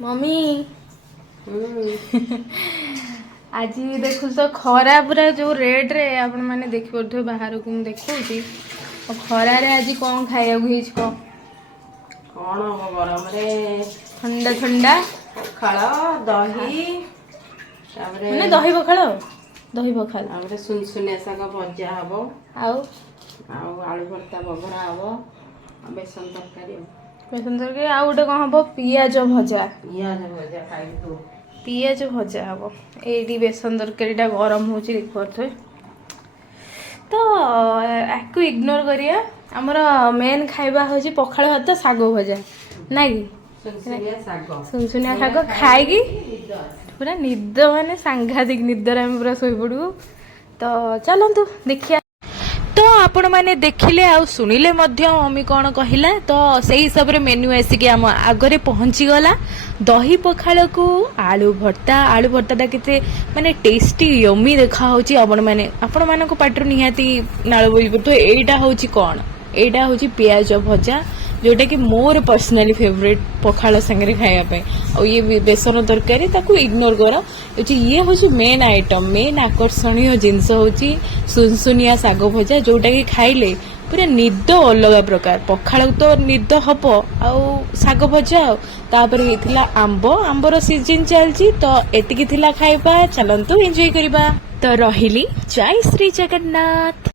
Mummy आज देखु तो खरा पूरा जो रेट रे आपण माने देखि पड़थो बाहर को देखौची खरा रे आज कौन खाया हिच को कौन हम गरम रे ठंडा ठंडा पखाल दही तापरे माने दही पखाल तापरे सुनसुनिया शाग भजा हबो आउ आलू भर्ता बघरा हबो बेसन तरकारी आउ गोटे कौन हम पियाज भजा खाइबू तू पियाज भजा हम ये बेसन तरकारीटा गरम हो देखिए तो आपको इग्नोर करिया आमर मेन खाइबा हूँ पखाल भात शाग भजा ना कि सुनसुनिया शाग खाई पूरा निद माने सांघातिक निदर आम पूरा शोई पड़ू तो चलतु देखिया तो आपण मैंने देखिले आ सुनिले मम्मी कौन कहला तो से हिसाब से मेन्यू आसिक आम आगे पहुंची गला दही पखाल को आलू भर्ता केते माने टेस्टी यमी देखा होची आपण मान पाटर निहाती नाल बोई तो एटा होची कौन एटा होची प्याज भजा जोटा कि मोर पर्सनली फेवरेट पखाल संगे खायापे और ये बेसन तरकारी ताकू इग्नोर कर ये हूँ मेन आइटम मेन आकर्षणीय जिनस हूँ सुनसुनिया शाग भजा जोटा कि खाइले पूरा निद अलग प्रकार पखाल तो निद हम आउ शाग भजा आंबर सीजन चलती तो एतिकी थिला खाइबा चलंतु एंजॉय करिबा तो रहिली जय श्री जगन्नाथ।